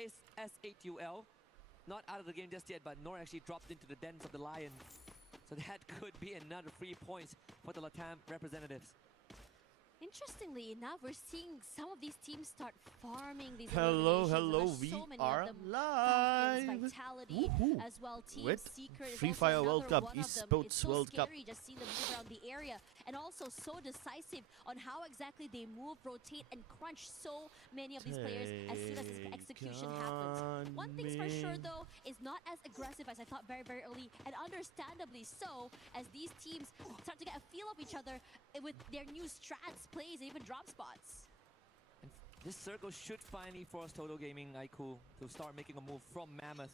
SS8UL. Not out of the game just yet, but Nor actually dropped into the dens of the Lion. So that could be another 3 points for the LATAM representatives. Interestingly enough, we're seeing some of these teams start farming these Hello, eliminations. we so many are of them. live. Falcons, Vitality, as well. Team With Secret is Free also Fire World another Cup, one of them. Esports It's so World Cup. scary just seeing them move around the area, and also so decisive on how exactly they move, rotate, and crunch so many of these players as soon as this execution happens. One thing's for sure, though, is not as aggressive as I thought very, very early, and understandably so, as these teams start to get a feel of each other with their new strats, plays, and even drop spots. And this circle should finally force Toto Gaming Aiku to start making a move from Mammoth.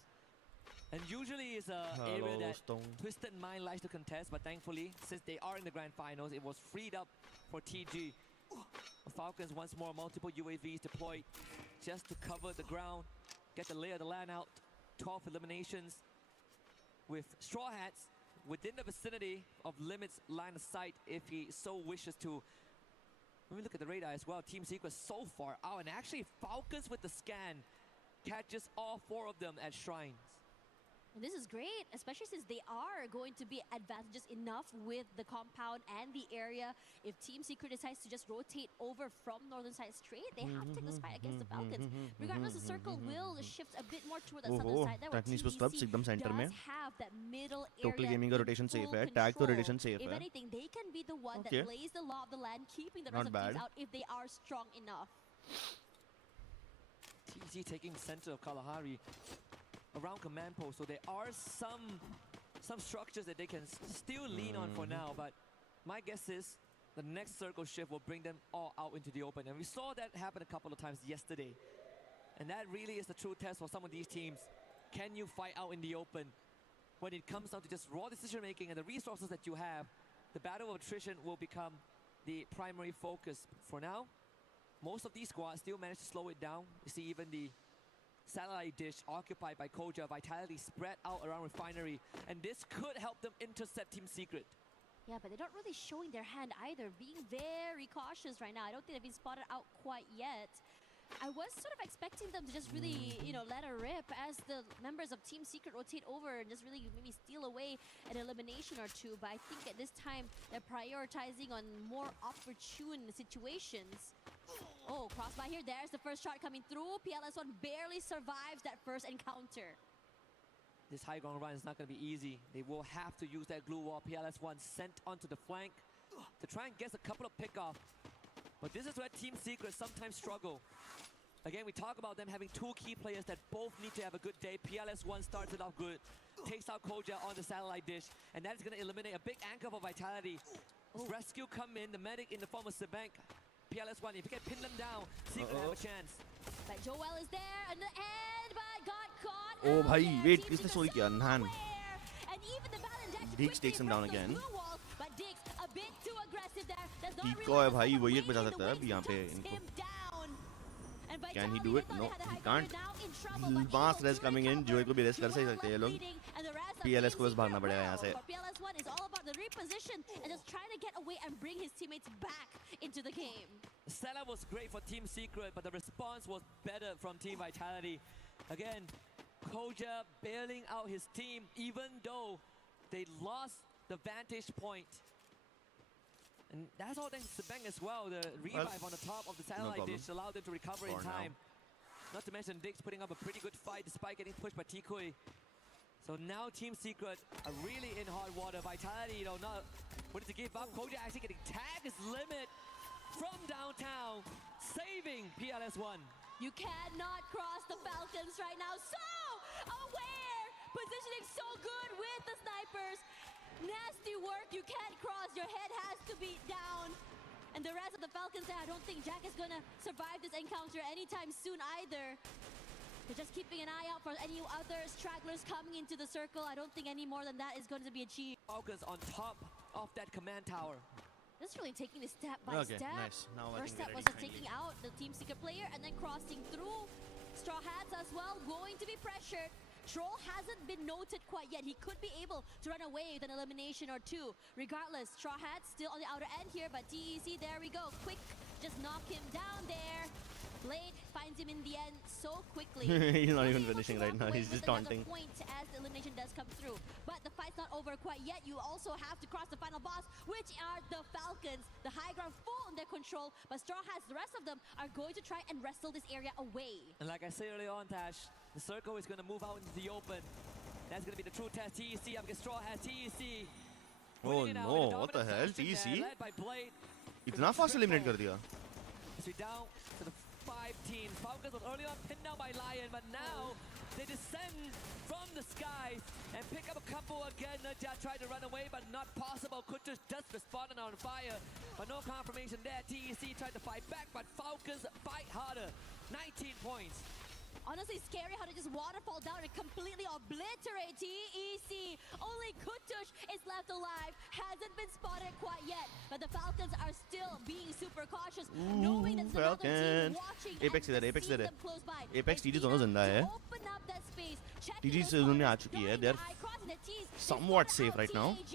And usually it's an area that Twisted Mind likes to contest, but thankfully, since they are in the grand finals, it was freed up for TG. The Falcons once more, multiple UAVs deployed just to cover the ground, get the lay of the land out. 12 eliminations with Straw Hats within the vicinity of Limit's line of sight if he so wishes to. Let me look at the radar as well. Team Secret so far out, and actually Falcons with the scan catches all 4 of them at shrines. And this is great, especially since they are going to be advantageous enough with the compound and the area. If Team Secret decides to just rotate over from northern side straight, they have to take this fight against the Falcons. Regardless, the circle will shift a bit more toward the southern side. There That needs to stop एकदम center में. have that middle Total area Gaming का rotation safe है. Tag तो rotation safe If है. anything, they can be the one Okay. that plays the law of the land, keeping the Not rest of teams bad. out if they are strong enough. TZ taking center of Kalahari around command post, so there are some structures that they can still lean on for now, but my guess is the next circle shift will bring them all out into the open, and we saw that happen a couple of times yesterday, and that really is the true test for some of these teams. Can you fight out in the open? When it comes down to just raw decision making and the resources that you have, the battle of attrition will become the primary focus. For now, most of these squads still manage to slow it down. You see even the satellite dish occupied by Koja, Vitality spread out around Refinery, and this could help them intercept Team Secret. Yeah, but they're not really showing their hand either, being very cautious right now. I don't think they've been spotted out quite yet. I was sort of expecting them to just really, let her rip as the members of Team Secret rotate over and just really maybe steal away an elimination or two. But I think at this time, they're prioritizing on more opportune situations. Oh, crossby here. There's the first shot coming through. PLS1 barely survives that first encounter. This high ground run is not going to be easy. They will have to use that glue wall. PLS1 sent onto the flank to try and get a couple of pickoff. But this is where Team Secret sometimes struggle. Again, we talk about them having 2 key players that both need to have a good day. PLS1 starts it off good, takes out Koja on the satellite dish, and that is going to eliminate a big anchor for Vitality. Rescue come in, the medic in the form of Sebank. PLS1, if you can pin them down, Secret have a chance. But Joel is there on the end, but got caught. Oh, out bhai, there. wait, Team किसने Secret sorry किया? Nhan. somewhere. And even the Valentine Diggs takes him down again. Walls, but Diggs a bit too aggressive there. Does not Decoy realize भाई, someone वही एक बचा waiting in सकता the है wings यहाँ पे takes इनको. him down. And Can he Vitality, do it? they thought No, they had a he high can't. ground, now in trouble, but Fast able res to coming in, recover. Joey को भी race कर Joel सकते हैं ये लोग. leading, and the rest of PLS Team को बस Secret भागना पड़ेगा यहाँ से. will. But PLS1 is all about the reposition and just trying to get away and bring his teammates back into the game. The setup was great for Team Secret, but the response was better from Team Vitality. Again, Koja bailing out his team, even though they lost the vantage point. And that's all thanks to Bang as well. The revive on the top of the satellite dish allowed them to recover in time. Not to mention Diggs putting up a pretty good fight despite getting pushed by Tikui. So now Team Secret are really in hot water. Vitality, not willing to give up. Koja actually getting tagged his limit from downtown, saving PLS1. You cannot cross the Falcons right now. So aware, positioning so good with the snipers. Nasty work, you can't cross, your head has to be down. And the rest of the Falcons there, I don't think Jack is gonna survive this encounter anytime soon either. They're just keeping an eye out for any other stragglers coming into the circle. I don't think any more than that is going to be achieved. Falcons on top of that command tower. Just really taking this step by step. Nice. Now First I step think was just taking out the Team Secret player and then crossing through. Straw Hats as well, going to be pressured. Troll hasn't been noted quite yet. He could be able to run away with an elimination or two. Regardless, Straw Hats still on the outer end here, but TEC, there we go. Quick, just knock him down there. Blade fighting finds him in the end so quickly. He's not even Able to finishing right walk now. away He's with just another taunting. point as the elimination does come through. But the fight's not over quite yet. You also have to cross the final boss, which are the Falcons. The high ground full in their control, but Straw Hats, the rest of them, are going to try and wrestle this area away. And like I said earlier on, Tash, the circle is going to move out into the open. That's going to be the true test. TEC up against Straw Hats. TEC. Oh no, what the hell? TEC? इतना fast eliminate कर दिया. So down to the 5 teams. Falcons was early on pinned down by Lion, but now they descend from the skies and pick up a couple again. Najat tried to run away, but not possible. Kutush just responded on fire, but no confirmation there. TEC tried to fight back, but Falcons fight harder. 19 points. Honestly, scary how they just waterfall down and completely obliterate TEC. Only Kutush is left alive. Hasn't been spotted quite yet. But the Falcons are still being super cautious, knowing that there's another team watching Apex and इधर, Apex seeing इधर है. them close by. Apex TG दोनों जिंदा है. To open up that space, checking TG those season में आ corners, चुकी है. knowing They're that crossing the T's is somewhat gonna safe out right now. TAG.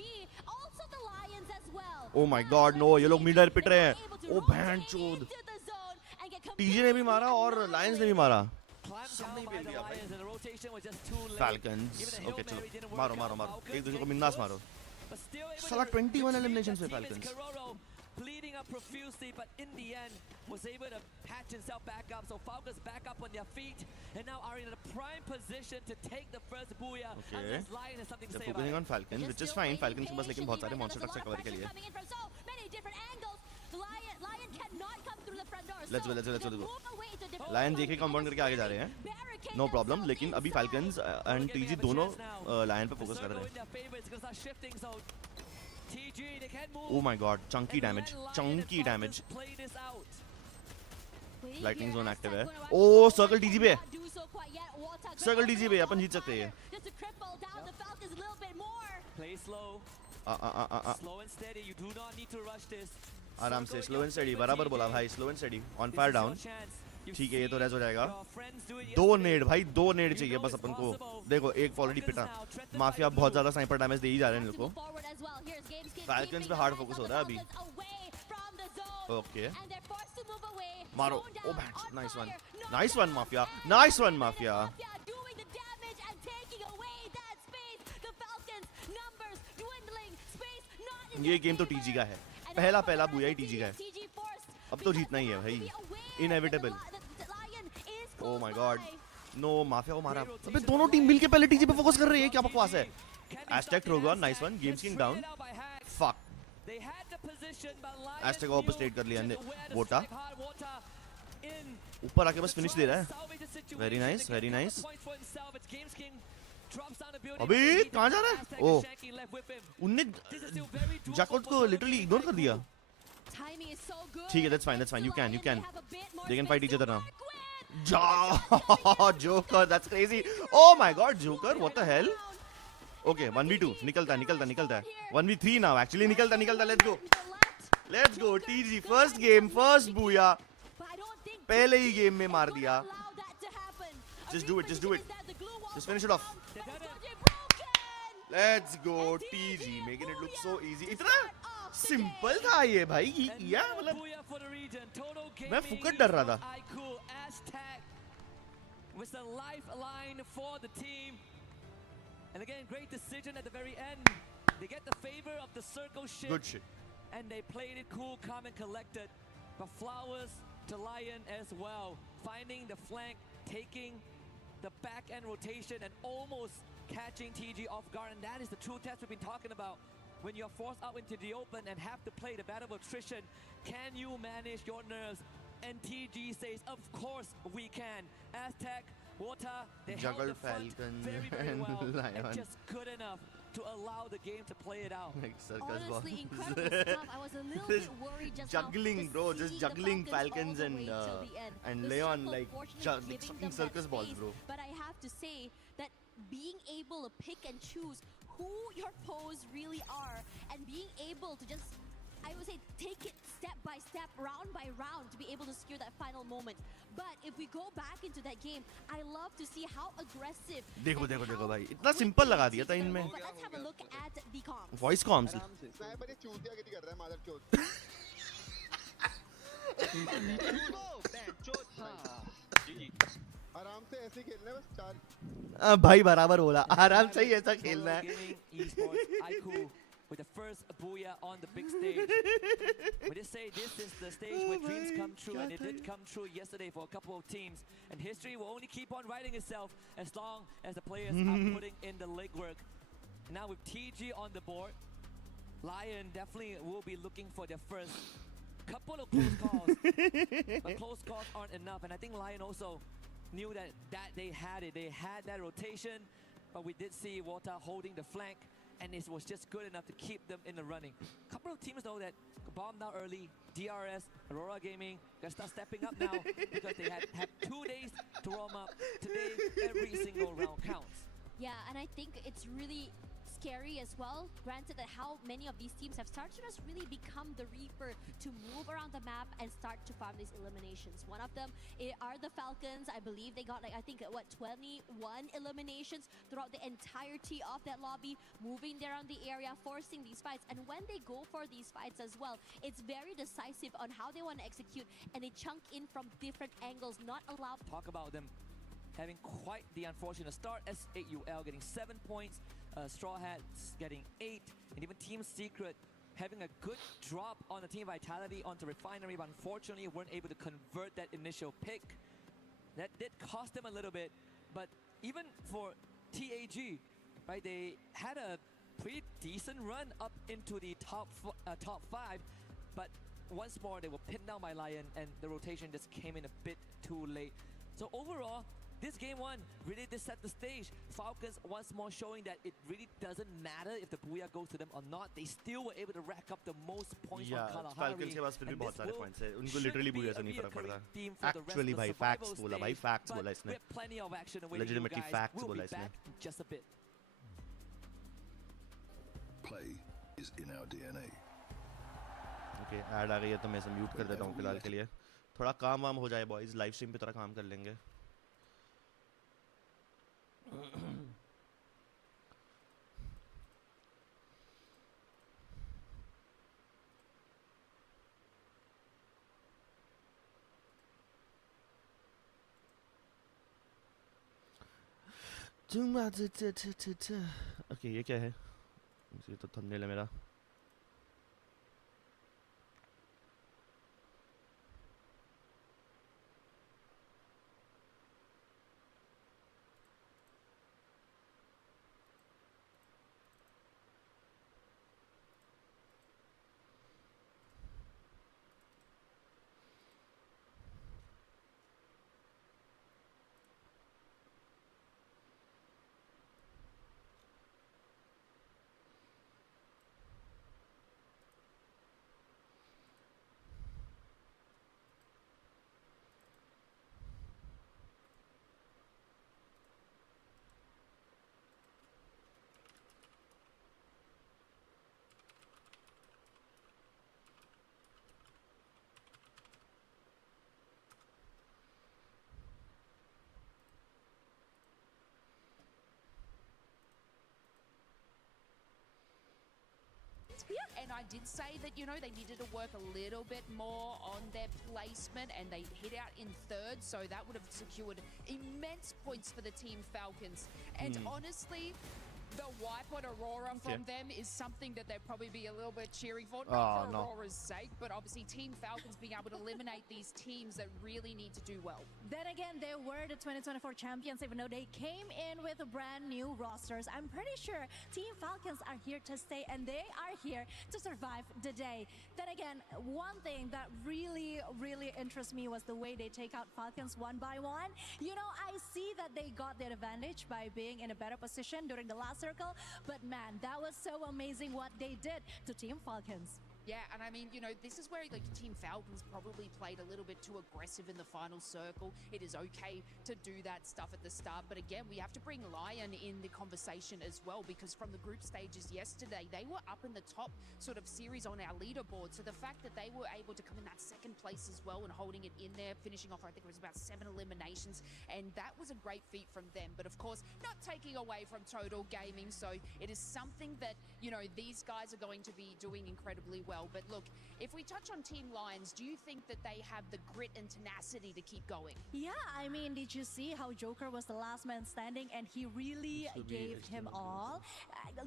Also the Lions as well. Oh my God, no! ये लोग middle पिट रहे हैं. Oh बहन चोद. TG ने भी मारा और Lions ने भी मारा. Down by the Lions, and the rotation was just too late. Falcons. Even the Hail Okay, Mary चलो. didn't मारो work मारो out. मारो. Falcons एक दूसरे को get मिन्नास close, मारो. but still able साला to 21 retrieve eliminations that पे team. It's Falcons. Carroro bleeding up profusely, but in the end was able to patch himself back up. So Falcons back up on their feet and now are in a prime position to take the first booyah. Okay. Unless Lion has something to They're say about focusing it. on Falcons, which is fine. Falcons के पास लेकिन बहुत सारे monster trucks हैं cover के लिए. Let's go, let's go, let's go. Lions एक ही compound करके आगे जा रहे हैं. No problem. लेकिन अभी Falcons and TG दोनों Lion पे focus कर रहे हैं. Oh my God, chunky damage, chunky damage. Lightning zone active है. Oh, circle TG पे. Circle TG पे अपन जीत सकते हैं. Play slow. Slow and steady. You do not need to rush this. आराम से slow and steady. बराबर बोला भाई, slow and steady. On fire down. ठीक है, ये तो रेस हो जाएगा. 2 नेड भाई, 2 नेड चाहिए बस अपन को. देखो एक ऑलरेडी पिटा. माफिया बहुत ज्यादा स्नाइपर डैमेज दे ही जा रहे हैं इन लोगों को. Falcons पे हार्ड फोकस हो रहा है अभी. ओके. मारो. ओ बैच. Nice one. Nice one mafia. Nice one mafia. ये गेम तो टीजी का है. पहला बुया ही टीजी का है. अब तो जीतना ही है भाई. Inevitable. Oh my God. No, mafia को मारा. अबे दोनों टीम मिलके पहले टीजी पे फोकस कर रही है. क्या बकवास है? Aztec Trogon, nice one. Games King down. Fuck. Aztec को वापस ट्रेड कर लिया ने. वोटा. ऊपर आके बस फिनिश दे रहा है. Very nice, very nice. अबे कहाँ जा रहा है? ओह. उनने जैकॉट को लिटरली इग्नोर कर दिया. ठीक है, that's fine, that's fine. You can. They can fight each other now. Joker, that's crazy. Oh my God, Joker, what the hell? Okay, 1v2. निकलता है. 1v3 now. Actually, निकलता. Let's go. TG, first game, first booyah. पहले ही game में मार दिया. Just do it. Just finish it off. Let's go, TG, making it look so easy. इतना simple था ये भाई. ये किया मतलब. मैं फुकट डर रहा था. Was the lifeline for the team. And again, great decision at the very end. They get the favor of the circle ship. Good shit. And they played it cool, calm, and collected. But flowers to Lion as well. Finding the flank, taking the back end rotation, and almost catching TG off guard. And that is the true test we've been talking about. When you're forced out into the open and have to play the battle of attrition, can you manage your nerves? And TG says, of course we can. Aztec, Water, they held the front very well, and just good enough to allow the game to play it out. Like circus Honestly, balls. incredible stuff. I was a little bit worried just juggling, now to bro, see just the juggling Falcons all the Falcons way till the end. and The Leon circle like fortunately like giving fucking them circus that balls, space, bro. But I have to say that being able to pick and choose who your pose really are and being able to just, I would say, take it step by step, round by round to be able to secure that final moment. But if we go back into that game, I love to see how aggressive. देखो and how भाई, इतना simple लगा दिया था quick इनमें. But let's have a look at the comms. Voice comms. Sniper ये चूतिया कितनी कर रहा है मादर चोद. आराम से ऐसे ही खेलना है बस 4 भाई बराबर बोला, आराम से ही ऐसा खेलना है. With the first booyah on the big stage. We just say this is the stage where dreams come true, and it did come true yesterday for a couple of teams. And history will only keep on writing itself as long as the players are putting in the legwork. And now with TG on the board, Lion definitely will be looking for their first couple of close calls. But close calls aren't enough, and I think Lion also knew that they had it. They had that rotation, but we did see Walter holding the flank, and it was just good enough to keep them in the running. A couple of teams though that bombed out early, DRS, Aurora Gaming, gotta start stepping up now because they had 2 days to warm up. Today, every single round counts. Yeah, and I think it's really scary as well, granted that how many of these teams have started to just really become the Reaper to move around the map and start to farm these eliminations. One of them are the Falcons. I believe they got like, I think, what, 21 eliminations throughout the entirety of that lobby, moving there on the area, forcing these fights. And when they go for these fights as well, it's very decisive on how they want to execute, and they chunk in from different angles, not allow... Talk about them having quite the unfortunate start. S8UL getting 7 points, Straw Hats getting 8, and even Team Secret having a good drop on the Team Vitality onto Refinery, but unfortunately weren't able to convert that initial pick. That did cost them a little bit, but even for TAG, right, they had a pretty decent run up into the top 5, but once more they were pinned down by Lion, and the rotation just came in a bit too late. So overall, this game one really did set the stage. Falcons once more showing that it really doesn't matter if the Booyah goes to them or not. They still were able to rack up the most points on Kalahari. Falcons के पास फिर भी बहुत सारे points हैं. उनको literally Booyah से नहीं फर्क पड़ता. Actually भाई facts बोला भाई, facts बोला इसने. Legitimately facts बोला इसने. Just a bit. Play is in our DNA. Okay, ad आ गई है तो मैं इसे mute कर देता हूँ फिलहाल के लिए. थोड़ा काम वाम हो जाए boys, live stream पे थोड़ा काम कर लेंगे. ओके ये क्या है? ये तो थंबनेल है मेरा. And I did say that, you know, they needed to work a little bit more on their placement, and they hit out in third, so that would have secured immense points for the Team Falcons. And honestly, the wipe on Aurora from them is something that they'd probably be a little bit cheering for, not for Aurora's sake, but obviously Team Falcons being able to eliminate these teams that really need to do well. Then again, they were the 2024 champions, even though they came in with brand new rosters. I'm pretty sure Team Falcons are here to stay, and they are here to survive the day. Then again, one thing that really interests me was the way they take out Falcons one by one. You know, I see that they got their advantage by being in a better position during the last circle, but man, that was so amazing what they did to Team Falcons. Yeah, and I mean, you know, this is where like Team Falcons probably played a little bit too aggressive in the final circle. It is okay to do that stuff at the start, but again, we have to bring Lion in the conversation as well, because from the group stages yesterday, they were up in the top sort of series on our leaderboard. So the fact that they were able to come in that second place as well and holding it in there, finishing off, I think it was about 7 eliminations, and that was a great feat from them. But of course, not taking away from Total Gaming, so it is something that, you know, these guys are going to be doing incredibly well. well. But look, if we touch on Team Lions, do you think that they have the grit and tenacity to keep going? Yeah, I mean, did you see how Joker was the last man standing and he really gave him all?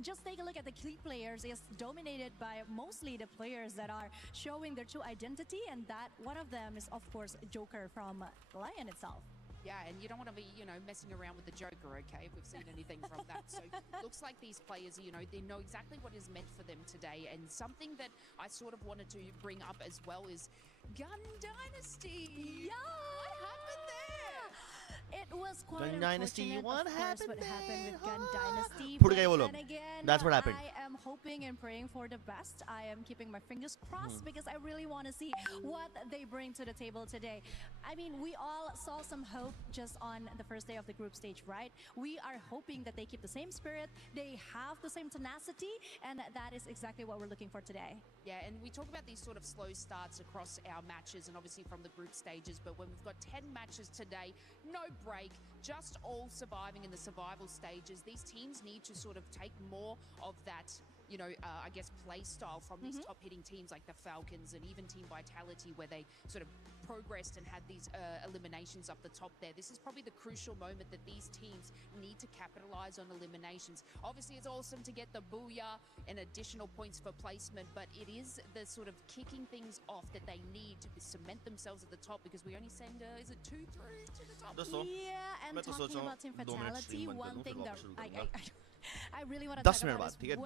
Just take a look at the key players. It's dominated by mostly the players that are showing their true identity, and that one of them is, of course, Joker from Lion itself. Yeah, and you don't want to be, messing around with the Joker, okay, if we've seen anything from that. So looks like these players, they know exactly what is meant for them today. And something that I sort of wanted to bring up as well is Gun Dynasty. Yeah! What happened there? It was quite Gun Dynasty, unfortunate, what of course, happened what happened with Gun there? Dynasty. Put But gaya wo log. then again, That's what happened. I am hoping and praying for the best. I am keeping my fingers crossed because I really want to see what they bring to the table today. I mean, we all saw some hope just on the first day of the group stage, right? We are hoping that they keep the same spirit, they have the same tenacity, and that is exactly what we're looking for today. Yeah, and we talk about these sort of slow starts across our matches and obviously from the group stages, but when we've got 10 matches today, no break, just all surviving in the survival stages, these teams need to sort of take more of that, I guess, play style from these top hitting teams like the Falcons and even Team Vitality, where they sort of progressed and had these eliminations up the top there. This is probably the crucial moment that these teams need to capitalize on eliminations. Obviously, it's awesome to get the booyah and additional points for placement, but it is the sort of kicking things off that they need to cement themselves at the top, because we only send, is it 2 through to the top? Yeah, and मैं तो सोच talking रहा हूँ about Team 2 minute Fatality, stream बंद कर one दूँ, thing फिर that वापस शुरू करूँगा। I really want to 10 talk minute about बाद, is ठीक है?